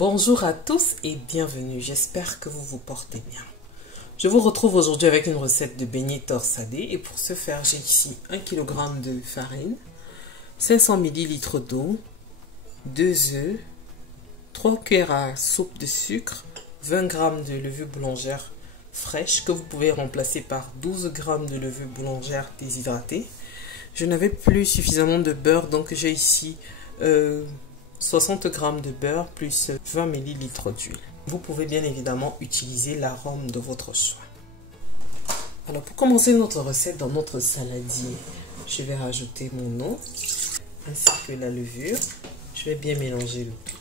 Bonjour à tous et bienvenue, j'espère que vous vous portez bien. Je vous retrouve aujourd'hui avec une recette de beignets torsadés et pour ce faire, j'ai ici 1 kg de farine, 500 ml d'eau, 2 œufs, 3 cuillères à soupe de sucre, 20 g de levure boulangère fraîche que vous pouvez remplacer par 12 g de levure boulangère déshydratée. Je n'avais plus suffisamment de beurre donc j'ai ici 60 g de beurre plus 20 ml d'huile. Vous pouvez bien évidemment utiliser l'arôme de votre choix. Alors pour commencer notre recette dans notre saladier, je vais rajouter mon eau ainsi que la levure. Je vais bien mélanger le tout.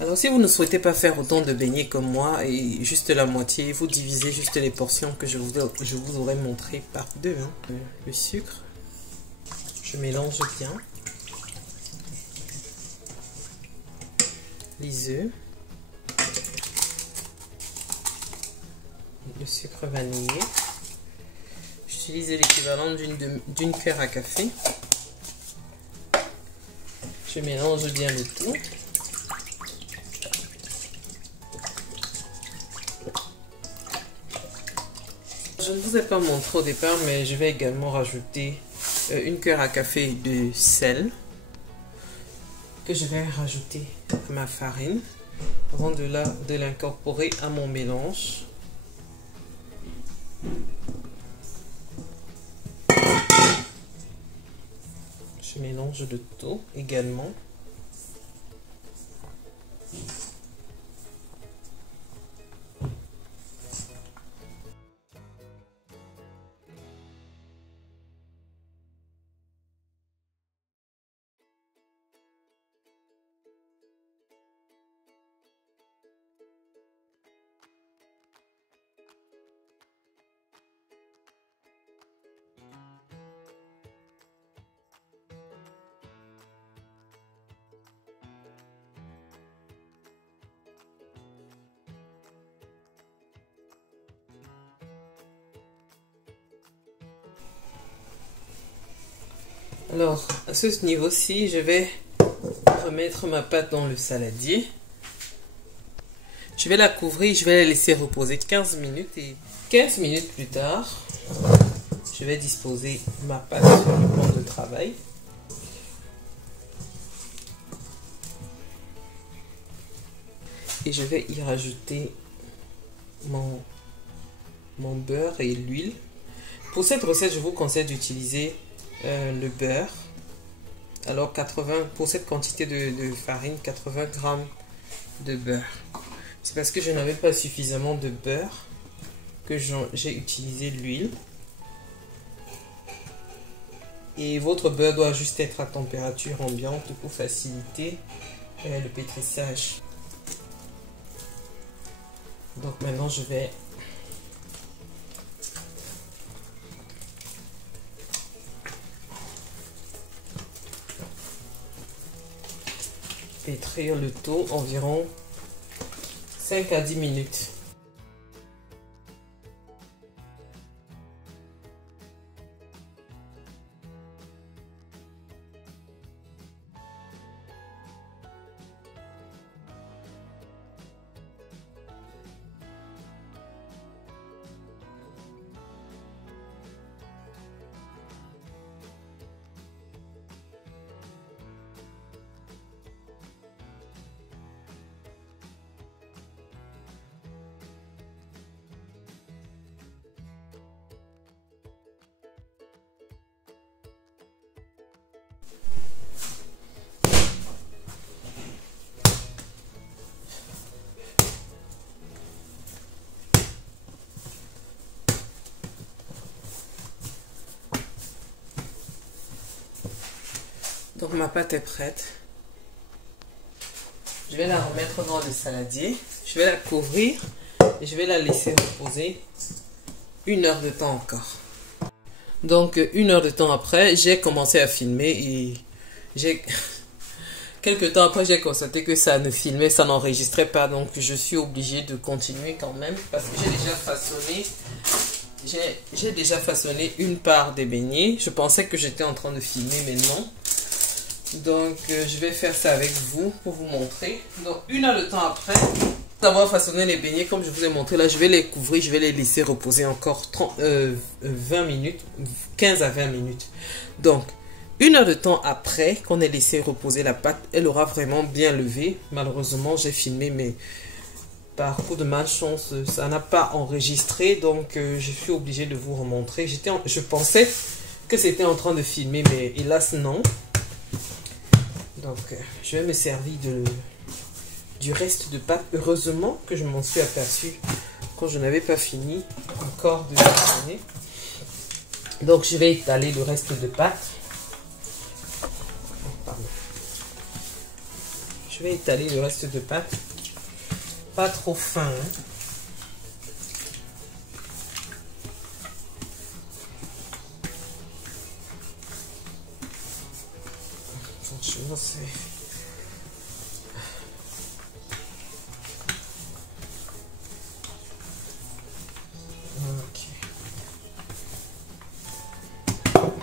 Alors si vous ne souhaitez pas faire autant de beignets comme moi et juste la moitié, vous divisez juste les portions que je vous aurais montré par deux. Le sucre, je mélange bien. Les œufs. Le sucre vanillé. J'utilise l'équivalent d'une cuillère à café. Je mélange bien le tout. Je ne vous ai pas montré au départ, mais je vais également rajouter une cuillère à café de sel que je vais rajouter à ma farine avant de l'incorporer à mon mélange. Je mélange le tout également. Alors, à ce niveau-ci, je vais remettre ma pâte dans le saladier. Je vais la couvrir, je vais la laisser reposer 15 minutes et 15 minutes plus tard, je vais disposer ma pâte sur le plan de travail. Et je vais y rajouter mon beurre et l'huile. Pour cette recette, je vous conseille d'utiliser le beurre. Alors pour cette quantité de farine, 80 g de beurre. C'est parce que je n'avais pas suffisamment de beurre que j'ai utilisé l'huile. Et votre beurre doit juste être à température ambiante pour faciliter le pétrissage. Donc maintenant je vais pétrir le tout environ 5 à 10 minutes. Donc ma pâte est prête. Je vais la remettre dans le saladier. Je vais la couvrir et je vais la laisser reposer 1 heure de temps encore. Donc 1 heure de temps après, j'ai commencé à filmer et Quelques temps après, j'ai constaté que ça ne filmait, ça n'enregistrait pas. Donc, je suis obligée de continuer quand même. Parce que j'ai déjà façonné une part des beignets. Je pensais que j'étais en train de filmer, mais non. Donc, je vais faire ça avec vous pour vous montrer. Donc, 1 heure de temps après d'avoir façonné les beignets, comme je vous ai montré, là, je vais les couvrir. Je vais les laisser reposer encore 20 minutes, 15 à 20 minutes. Donc, 1 heure de temps après qu'on ait laissé reposer la pâte, elle aura vraiment bien levé. Malheureusement, j'ai filmé, mais par coup de malchance, ça n'a pas enregistré. Donc, je suis obligée de vous remontrer. Je pensais que c'était en train de filmer, mais hélas, non. Donc, je vais me servir du reste de pâte. Heureusement que je m'en suis aperçu quand je n'avais pas fini encore de façonner. Donc, je vais étaler le reste de pâte. Pardon. Je vais étaler le reste de pâte. Pas trop fin, hein. Franchement, c'est...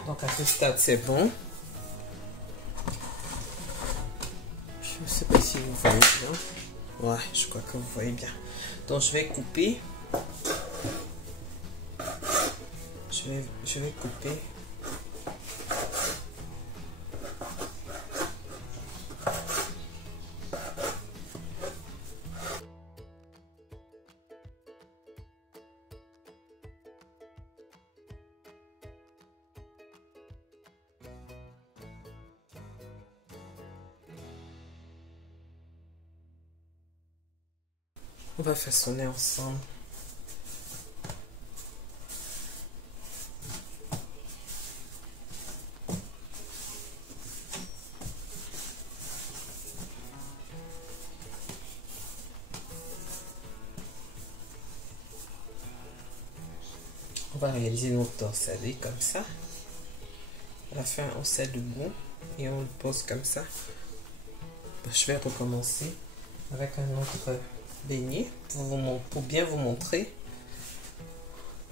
Donc à ce stade c'est bon. Je ne sais pas si vous voyez bien. Ouais, je crois que vous voyez bien. Donc je vais couper. Je vais couper. On va façonner ensemble. On va réaliser notre torsadé comme ça. À la fin, on serre le bout et on le pose comme ça. Je vais recommencer avec un autre beignet pour bien vous montrer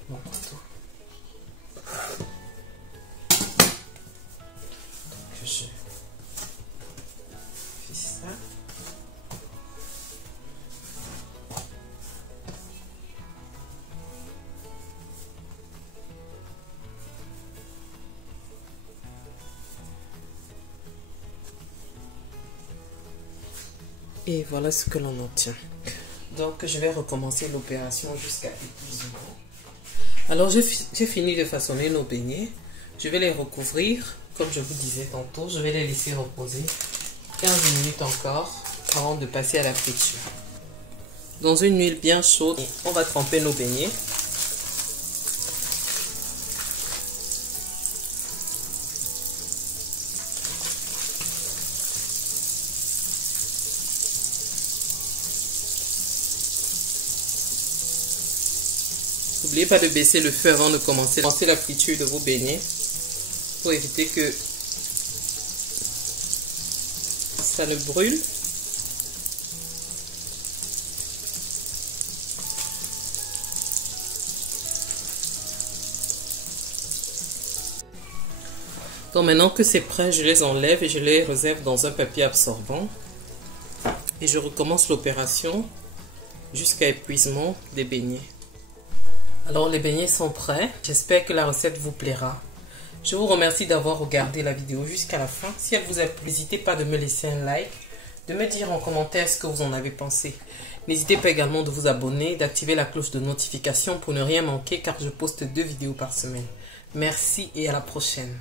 mon couteau. Donc je fais ça. Et voilà ce que l'on obtient. Donc, je vais recommencer l'opération jusqu'à épuisement. Alors, j'ai fini de façonner nos beignets. Je vais les recouvrir, comme je vous disais tantôt. Je vais les laisser reposer 15 minutes encore avant de passer à la friture. Dans une huile bien chaude, on va tremper nos beignets. N'oubliez pas de baisser le feu avant de commencer la friture de vos beignets pour éviter que ça ne brûle. Donc maintenant que c'est prêt, je les enlève et je les réserve dans un papier absorbant. Et je recommence l'opération jusqu'à épuisement des beignets. Alors les beignets sont prêts. J'espère que la recette vous plaira. Je vous remercie d'avoir regardé la vidéo jusqu'à la fin. Si elle vous a plu, n'hésitez pas de me laisser un like, de me dire en commentaire ce que vous en avez pensé. N'hésitez pas également de vous abonner, d'activer la cloche de notification pour ne rien manquer car je poste 2 vidéos par semaine. Merci et à la prochaine.